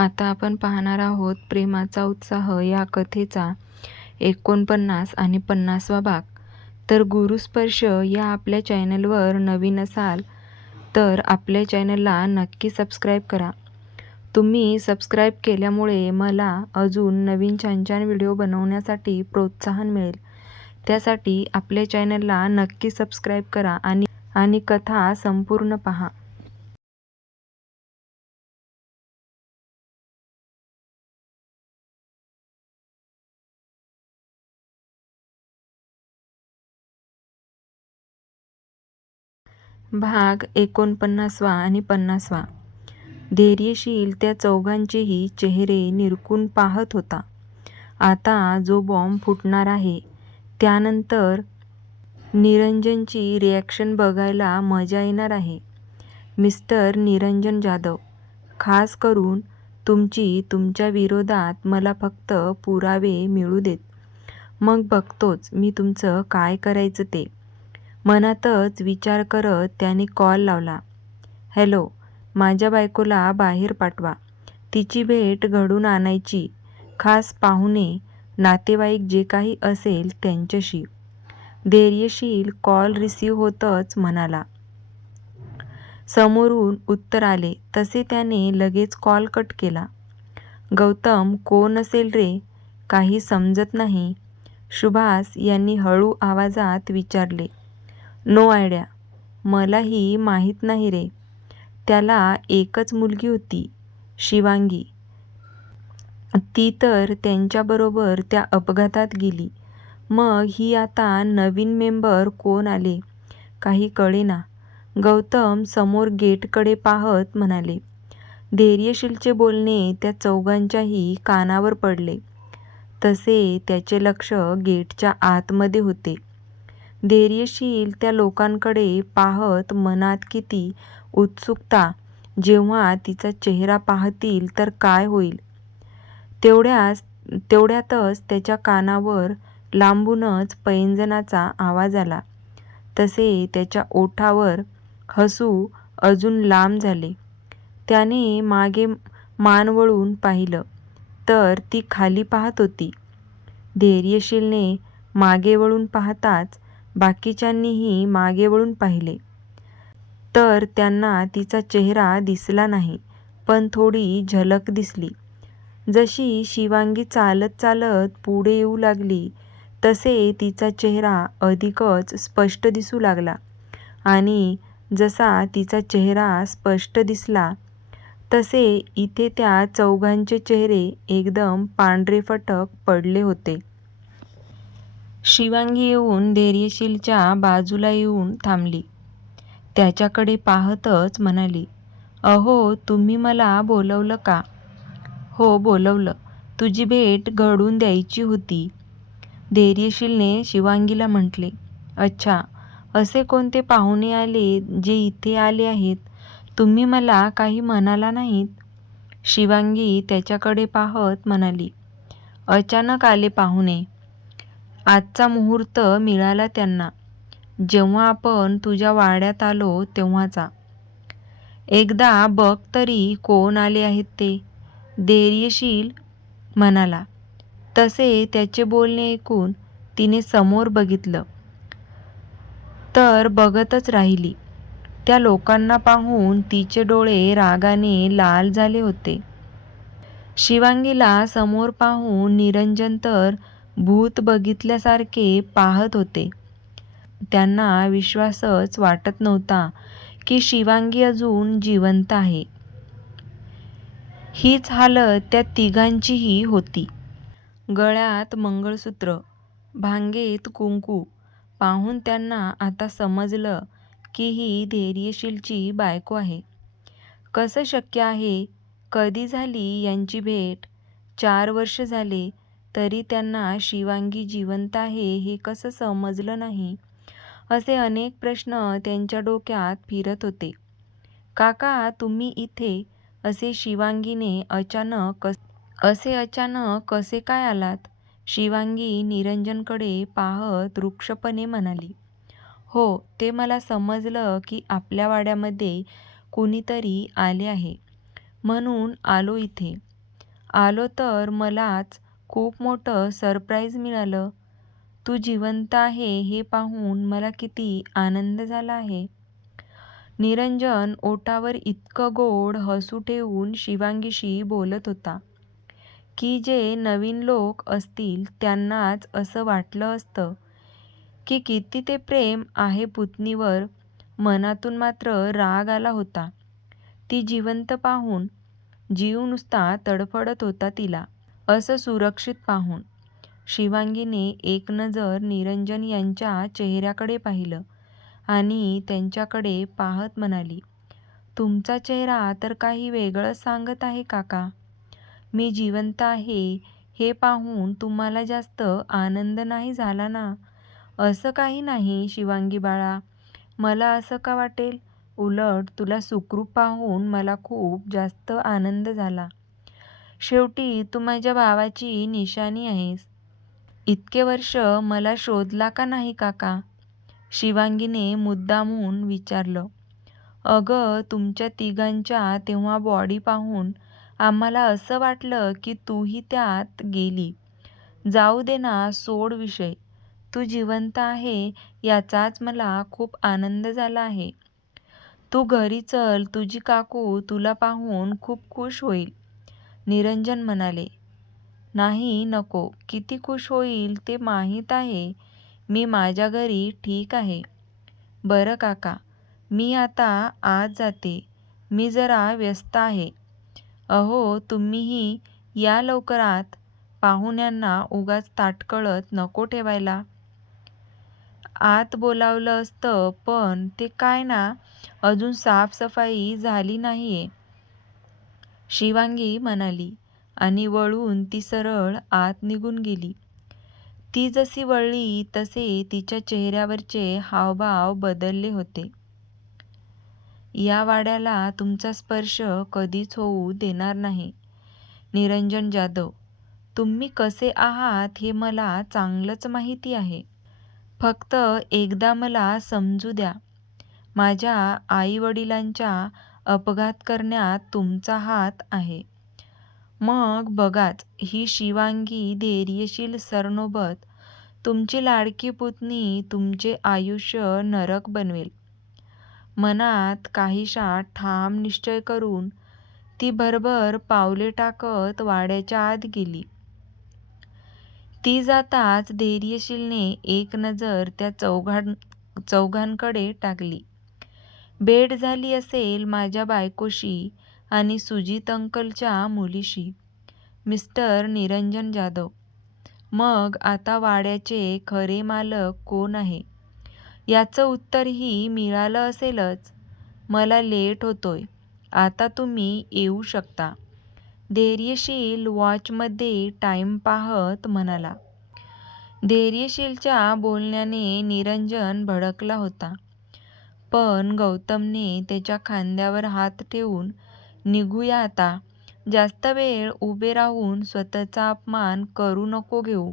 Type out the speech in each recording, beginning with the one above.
आता आपण पाहणार आहोत प्रेमाचा उत्साह या कथेचा 49 आणि 50वा भाग. तर गुरुस्पर्श या आपल्या चॅनलवर नवीन असाल तर आपल्या चॅनलला नक्की सबस्क्राईब करा. तुम्ही सबस्क्राईब केल्यामुळे मला अजून नवीन छान छान व्हिडिओ बनवण्यासाठी प्रोत्साहन मिळेल. त्यासाठी आपल्या चॅनलला नक्की सबस्क्राईब करा आणि कथा संपूर्ण पहा. भाग 49वा आणि 50वा. धैर्यशील त्या चौघांचेही चेहरे निरखून पाहत होता. आता जो बॉम्ब फुटणार आहे त्यानंतर निरंजनची रिॲक्शन बघायला मजा येणार आहे. मिस्टर निरंजन जाधव, खास करून तुमच्या विरोधात मला फक्त पुरावे मिळू देत. मग बघतोच मी तुमचं काय करायचं ते. मनातच विचार करत त्याने कॉल लावला. हॅलो, माझ्या बायकोला बाहेर पाठवा. तिची भेट घडून आणायची. खास पाहुणे, नातेवाईक जे काही असेल त्यांच्याशी. धैर्यशील कॉल रिसीव्ह होतच म्हणाला. समोरून उत्तर आले तसे त्याने लगेच कॉल कट केला. गौतम, कोण असेल रे? काही समजत नाही. सुभाष यांनी हळू आवाजात विचारले. No idea. मलाही माहीत नाही रे. त्याला एकच मुलगी होती, शिवांगी. ती तर त्यांच्याबरोबर त्या अपघातात गेली. मग ही आता नवीन मेंबर कोण आले काही कळेना. गौतम समोर गेटकडे पाहत म्हणाले. धैर्यशीलचे बोलणे त्या चौघांच्याही कानावर पडले. तसे त्याचे लक्ष गेटच्या आतमध्ये होते. धैर्यशील त्या लोकांकडे पाहत मनात किती उत्सुकता. जेव्हा तिचा चेहरा पाहतील तर काय होईल. तेवढ्यातच त्याच्या कानावर लांबूनच पैंजणाचा आवाज आला. तसे त्याच्या ओठावर हसू अजून लांब झाले. त्याने मागे मान वळून पाहिलं तर ती खाली पाहत होती. धैर्यशीलने मागे वळून पाहताच बाकीच्यांनीही मागे वळून पाहिले. तर त्यांना तिचा चेहरा दिसला नाही, पण थोडी झलक दिसली. जशी शिवांगी चालत चालत पुढे येऊ लागली तसे तिचा चेहरा अधिकच स्पष्ट दिसू लागला. आणि जसा तिचा चेहरा स्पष्ट दिसला तसे इथे त्या चौघांचे चेहरे एकदम पांढरेफटक पडले होते. शिवांगी येऊन धैर्यशीलच्या बाजूला येऊन थांबली. त्याच्याकडे पाहतच म्हणाली. अहो, तुम्ही मला बोलवलं का? हो, बोलवलं. तुझी भेट घडून द्यायची होती, धैर्यशीलने शिवांगीला म्हटले. अच्छा, असे कोणते पाहुणे आले जे इथे आले आहेत? तुम्ही मला काही म्हणाला नाहीत? शिवांगी त्याच्याकडे पाहत म्हणाली. अचानक आले पाहुणे. आजचा मुहूर्त मिळाला त्यांना. जेव्हा आपण तुझ्या वाड्यात आलो तेव्हाचा. एकदा बघ तरी कोण आले आहेत ते, धैर्यशील म्हणाला. तसे त्याचे बोलणे ऐकून तिने समोर बघितलं तर बघतच राहिली. त्या लोकांना पाहून तिचे डोळे रागाने लाल झाले होते. शिवांगीला समोर पाहून निरंजन तर भूत बघितल्यासारखे पाहत होते. त्यांना विश्वासच वाटत नव्हता की शिवांगी अजून जिवंत आहे. हीच हालत त्या तिघांचीही होती. गळ्यात मंगळसूत्र, भांगेत कुंकू पाहून त्यांना आता समजलं की ही धैर्यशीलची बायको आहे. कसं शक्य आहे? कधी झाली यांची भेट? 4 वर्ष झाले तरी त्यांना शिवांगी जिवंत आहे हे कसं समजलं नाही? असे अनेक प्रश्न त्यांच्या डोक्यात फिरत होते. काका, तुम्ही इथे? असे शिवांगीने अचानक कसे काय आलात? शिवांगी निरंजनकडे पाहत रुक्षपणे म्हणाली. हो, ते मला समजलं की आपल्या वाड्यामध्ये कुणीतरी आले आहे म्हणून आलो इथे. आलो तर मलाच खूप मोठं सरप्राईज मिळालं. तू जिवंत आहे हे पाहून मला किती आनंद झाला आहे. निरंजन ओठावर इतकं गोड हसू ठेवून शिवांगीशी बोलत होता की जे नवीन लोक असतील त्यांनाच असं वाटलं असतं की किती ते प्रेम आहे पुतणीवर. मनातून मात्र राग आला होता. ती जिवंत पाहून जीव नुसता तडफडत होता तिला. असं सुरक्षित पाहून शिवांगीने एक नजर निरंजन यांच्या चेहऱ्याकडे पाहिलं आणि त्यांच्याकडे पाहत म्हणाली, तुमचा चेहरा तर काही वेगळंच सांगत आहे काका. मी जिवंत आहे हे पाहून तुम्हाला जास्त आनंद नाही झाला ना? असं काही नाही शिवांगी बाळा, मला असं का वाटेल? उलट तुला सुखरूप पाहून मला खूप जास्त आनंद झाला. शेवटी तू माझ्या भावाची निशाणी आहेस. इतके वर्ष मला शोधला का नाही काका? शिवांगीने मुद्दामून विचारलं. अगं, तुमच्या तिघांच्या तेव्हा बॉडी पाहून आम्हाला असं वाटलं की तूही त्यात गेली. जाऊ दे ना, सोड विषय. तू जिवंत आहे याचाच मला खूप आनंद झाला आहे. तू घरी चल, तुझी काकू तुला पाहून खूप खुश होईल. निरंजन म्हणाले. नाही नको, किती खुश होईल ते माहीत आहे. मी माझ्या घरी ठीक आहे. बरं काका, मी आता आत जाते. मी जरा व्यस्त आहे. अहो, तुम्हीही या लवकरात. पाहुण्यांना उगाच ताटकळत नको ठेवायला. आत बोलावलं असतं पण ते काय ना, अजून साफसफाई झाली नाहीये, शिवांगी म्हणाली आणि वळून ती सरळ आत निघून गेली. ती जशी वळली तसे तिच्या चेहऱ्यावरचे हावभाव बदलले होते. या वाड्याला तुमचा स्पर्श कधीच होऊ देणार नाही. निरंजन जाधव, तुम्ही कसे आहात हे मला चांगलंच माहिती आहे. फक्त एकदा मला समजू द्या. माझ्या आईवडिलांचा अपघात करण्यात तुमचा हात आहे. मग बघाच, ही शिवांगी धैर्यशील सरनोबत तुमची लाडकी पुतणी तुमचे आयुष्य नरक बनवेल. मनात काहीशा ठाम निश्चय करून ती भरभर पावले टाकत वाड्याच्या आत गेली. ती जाताच धैर्यशीलने एक नजर त्या चौघांकडे टाकली. भेट झाली असेल माझ्या बायकोशी आणि सुजित अंकलच्या मुलीशी. मिस्टर निरंजन जाधव, मग आता वाड्याचे खरे मालक कोण आहे याचं उत्तरही मिळालं असेलच. मला लेट होतोय, आता तुम्ही येऊ शकता. धैर्यशील वॉचमध्ये टाईम पाहत म्हणाला. धैर्यशीलच्या बोलण्याने निरंजन भडकला होता, पण गौतमने त्याच्या खांद्यावर हात ठेवून, निघूया आता. जास्त वेळ उभे राहून स्वतःचा अपमान करू नको घेऊ.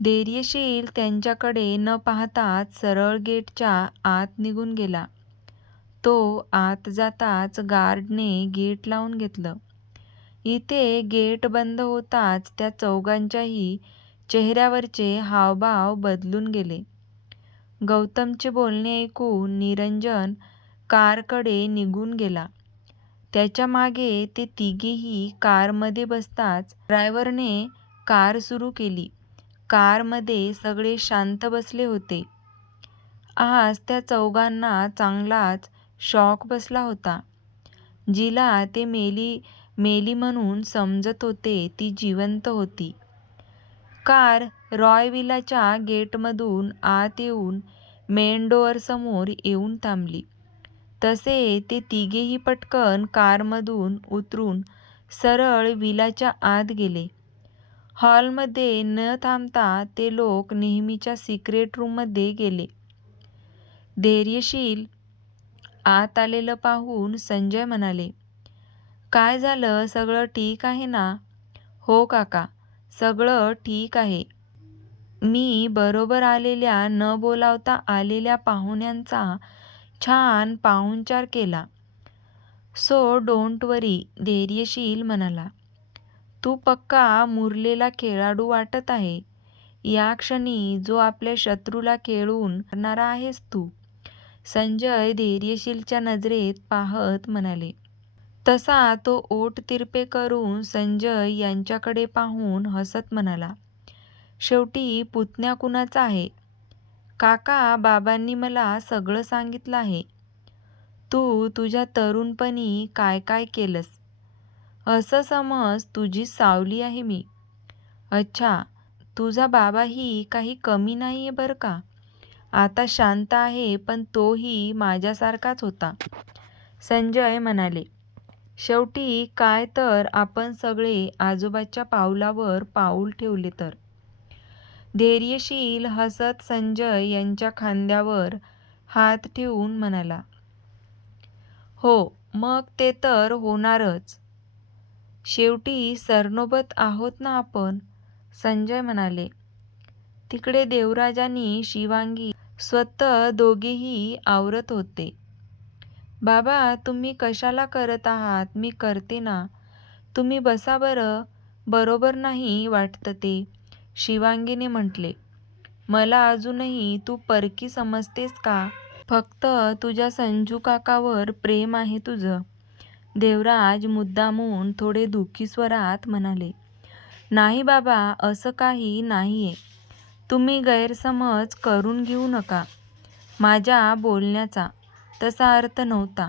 धैर्यशील त्यांच्याकडे न पाहताच सरळ गेटच्या आत निघून गेला. तो आत जाताच गार्डने गेट लावून घेतलं. इथे गेट बंद होताच त्या चौघांच्याही चेहऱ्यावरचे हावभाव बदलून गेले. गौतमचे बोलणे ऐकून निरंजन कारकडे निघून गेला. त्याच्या मागे ते तिघेही कारमध्ये बसताच ड्रायव्हरने कार सुरू केली. कारमध्ये सगळे शांत बसले होते. आज त्या चौघांना चांगलाच शॉक बसला होता. जिला ते मेली म्हणून समजत होते ती जिवंत होती. कार रॉय विलाच्या गेटमधून आत येऊन मेन डोअरसमोर येऊन थांबली. तसे ते तिघेही पटकन कारमधून उतरून सरळ विलाच्या आत गेले. हॉलमध्ये न थांबता ते लोक नेहमीच्या सिक्रेट रूममध्ये गेले. धैर्यशील आत आलेलं पाहून संजय म्हणाले, काय झालं, सगळं ठीक आहे ना? हो काका, सगळं ठीक आहे. मी बरोबर आलेल्या न बोलावता आलेल्या पाहुण्यांचा छान पाहुणचार केला. सो डोंट वरी, धैर्यशील म्हणाला. तू पक्का मुरलेला खेळाडू वाटत आहे. या क्षणी जो आपल्या शत्रूला खेळून मारणारा आहेस तू. संजय धैर्यशीलच्या नजरेत पाहत म्हणाले. तसा तो ओठ तिरपे करून संजय यांच्याकडे पाहून हसत म्हणाला. शेवटी पुतण्या कुणाचा आहे? काका, बाबांनी मला सगळं सांगितलं आहे. तू तुझ्या तरुणपणी काय काय केलंस. असं समज तुझी सावली आहे मी. अच्छा, तुझा बाबाही काही कमी नाहीये बरं का. आता शांत आहे, पण तोही माझ्यासारखाच होता. संजय म्हणाले. शेवटी काय तर आपण सगळे आजोबाच्या पावलावर पाऊल ठेवले तर. धैर्यशील हसत संजय यांच्या खांद्यावर हात ठेवून म्हणाला. हो, मग ते तर होणारच. शेवटी सरनोबत आहोत ना आपण. संजय म्हणाले. तिकडे देवराज आणि शिवांगी स्वतः दोघेही आवरत होते. बाबा, तुम्ही कशाला करत आहात? मी करते ना. तुम्ही बसा बरं. बरोबर नाही वाटतं ते, शिवांगीने म्हटले. मला अजूनही तू परकी समजतेस का? फक्त तुझ्या संजू काकावर प्रेम आहे तुझं. देवराज मुद्दामून थोडे दुःखी स्वरात म्हणाले. नाही बाबा, असं काही नाहीये. तुम्ही गैरसमज करून घेऊ नका. माझ्या बोलण्याचा तसा अर्थ नव्हता,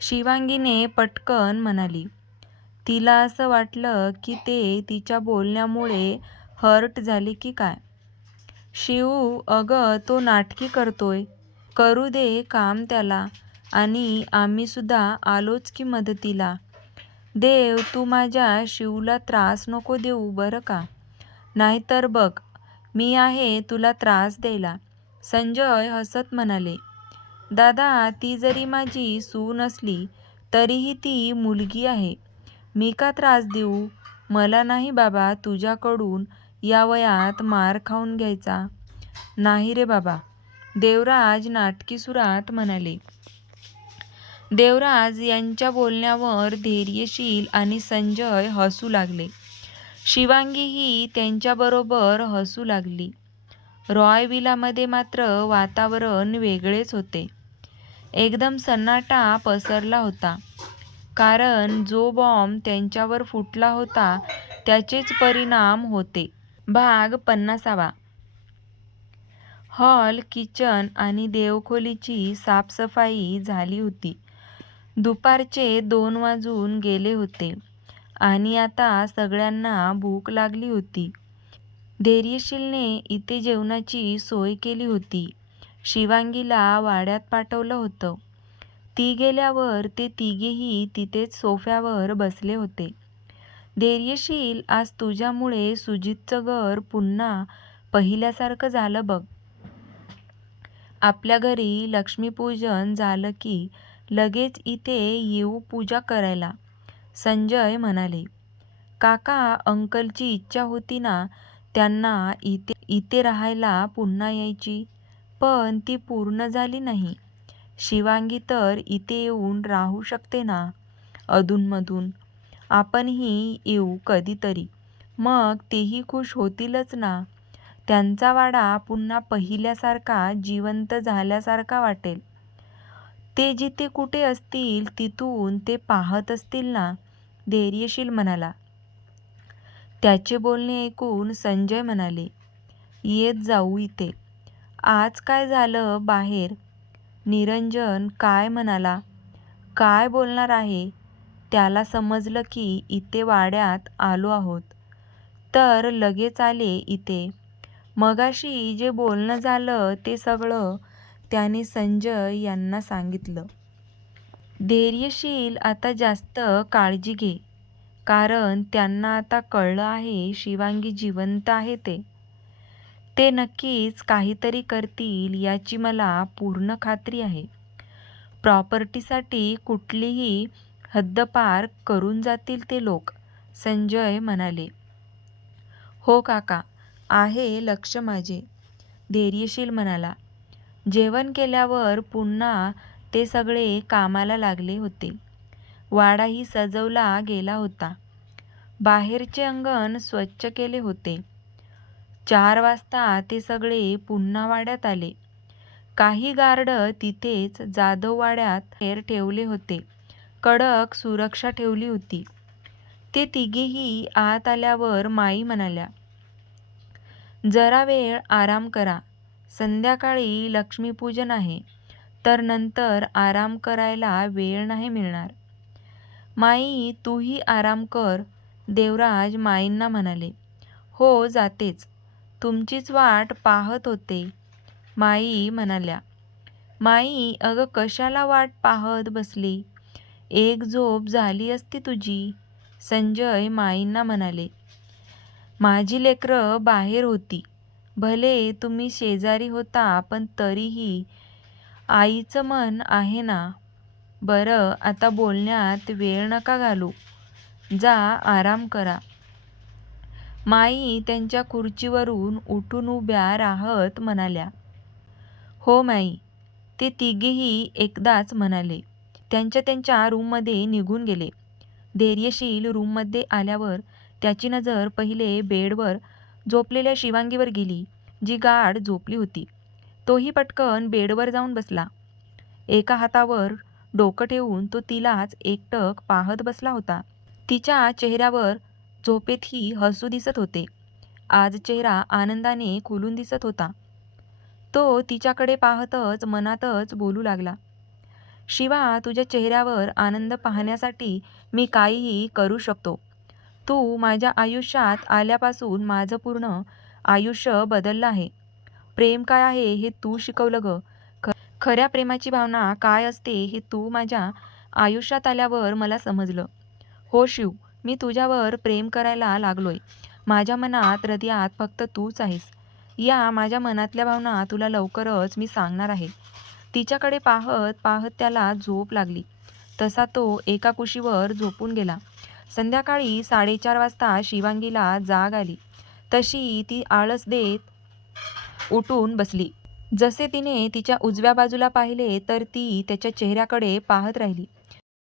शिवांगीने पटकन म्हणाली. तिला असं वाटलं की ते तिच्या बोलण्यामुळे हर्ट झाले की काय. शिवू, अगं तो नाटकी करतोय. करू दे काम त्याला. आणि आम्ही सुद्धा आलोच की मदतीला. देव, तू माझ्या शिवूला त्रास नको देऊ बरं का. नाहीतर बघ, मी आहे तुला त्रास द्यायला. संजय हसत म्हणाले. दादा, ती जरी माझी सून असली तरीही ती मुलगी आहे. मी का त्रास देऊ? मला नाही बाबा तुझ्याकडून या वयात मार खाऊन घ्यायचा. नाही रे बाबा, देवराज नाटकी सुरात म्हणाले. देवराज यांच्या बोलण्यावर धैर्यशील आणि संजय हसू लागले. शिवांगीही त्यांच्याबरोबर हसू लागली. रॉय विलामध्ये मात्र वातावरण वेगळेच होते. एकदम सन्नाटा पसरला होता. कारण जो बॉम्ब त्यांच्यावर फुटला होता त्याचेच परिणाम होते. भाग 50. हॉल, किचन आणि देवखोलीची साफसफाई झाली होती. दुपारचे 2 वाजून गेले होते आणि आता सगळ्यांना भूक लागली होती. धैर्यशीलने इथे जेवणाची सोय केली होती. शिवांगीला वाड्यात पाठवलं होतं. ती गेल्यावर ते तिघेही तिथेच सोफ्यावर बसले होते. धैर्यशील, आज तुझ्यामुळे सुजितचं घर पुन्हा पहिल्यासारखं झालं बघ. आपल्या घरी लक्ष्मीपूजन झालं की लगेच इथे येऊ पूजा करायला, संजय म्हणाले. काका, अंकलची इच्छा होती ना त्यांना इथे राहायला पुन्हा यायची, पण ती पूर्ण झाली नाही. शिवांगी तर इथे येऊन राहू शकते ना अधूनमधून. आपणही येऊ कधीतरी, मग तेही खुश होतीलच ना. त्यांचा वाडा पुन्हा पहिल्यासारखा जिवंत झाल्यासारखा वाटेल. ते जिथे कुठे असतील तिथून ते पाहत असतील ना, धैर्यशील म्हणाला. त्याचे बोलणे ऐकून संजय म्हणाले. येत जाऊ इथे. आज काय झालं बाहेर? निरंजन काय म्हणाला? काय बोलणार आहे? त्याला समजलं की इथे वाड्यात आलो आहोत, तर लगेच आले इथे. मगाशी जे बोलणं झालं ते सगळं त्याने संजय यांना सांगितलं. धैर्यशील, आता जास्त काळजी घे, कारण त्यांना आता कळलं आहे शिवांगी जिवंत आहे ते. ते नक्कीच काहीतरी करतील याची मला पूर्ण खात्री आहे. प्रॉपर्टीसाठी कुठलीही हद्दपार करून जातील ते लोक, संजय म्हणाले. हो काका, आहे लक्ष माझे, धैर्यशील म्हणाला. जेवण केल्यावर पुन्हा ते सगळे कामाला लागले होते. वाडाही सजवला गेला होता. बाहेरचे अंगण स्वच्छ केले होते. 4 वाजता ते सगळे पुन्हा वाड्यात आले. काही गार्ड तिथेच जाधववाड्यात बाहेर ठेवले होते. कडक सुरक्षा ठेवली होती. ते तिघेही आत आल्यावर माई म्हणाल्या, जरा वेळ आराम करा. संध्याकाळी लक्ष्मीपूजन आहे, तर नंतर आराम करायला वेळ नाही मिळणार. माई, तूही आराम कर. देवराज माईंना म्हणाले. हो, जातेच. तुमचीच वाट पाहत होते. माई म्हणाल्या. माई, अगं कशाला वाट पाहत बसली? एक झोप झाली असती तुझी. संजय माईंना म्हणाले. माझी लेकरं बाहेर होती. भले तुम्ही शेजारी होता, पण तरीही आईचं मन आहे ना. बरं, आता बोलण्यात वेळ नका घालू. जा आराम करा. माई त्यांच्या खुर्चीवरून उठून उभ्या राहत म्हणाल्या. हो माई, ते तिघेही एकदाच म्हणाले. त्यांच्या त्यांच्या रूममध्ये निघून गेले. धैर्यशील रूममध्ये आल्यावर त्याची नजर पहिले बेडवर झोपलेल्या शिवांगीवर गेली, जी गाढ झोपली होती. तोही पटकन बेडवर जाऊन बसला. एका हातावर डोकं ठेवून तो तिलाच एकटक पाहत बसला होता. तिच्या चेहऱ्यावर झोपेतही हसू दिसत होते. आज चेहरा आनंदाने खुलून दिसत होता. तो तिच्याकडे पाहतच मनातच बोलू लागला. शिवा, तुझ्या चेहऱ्यावर आनंद पाहण्यासाठी मी काहीही करू शकतो. तू माझ्या आयुष्यात आल्यापासून माझं पूर्ण आयुष्य बदललं आहे. प्रेम काय आहे हे तू शिकवलं ग. खऱ्या प्रेमाची भावना काय असते हे तू माझ्या आयुष्यात आल्यावर मला समजलं. हो शिव, मी तुझ्यावर प्रेम करायला लागलोय. माझ्या मनात हृदयात फक्त तूच आहेस. या माझ्या मनातल्या भावना तुला लवकरच मी सांगणार आहे. तिच्याकडे पाहत पाहत त्याला झोप लागली. तसा तो एका कुशीवर झोपून गेला. संध्याकाळी 4:30 वाजता शिवांगीला जाग आली. तशी ती आळस देत उठून बसली. जसे तिने तिच्या उजव्या बाजूला पाहिले तर ती त्याच्या चेहऱ्याकडे पाहत राहिली.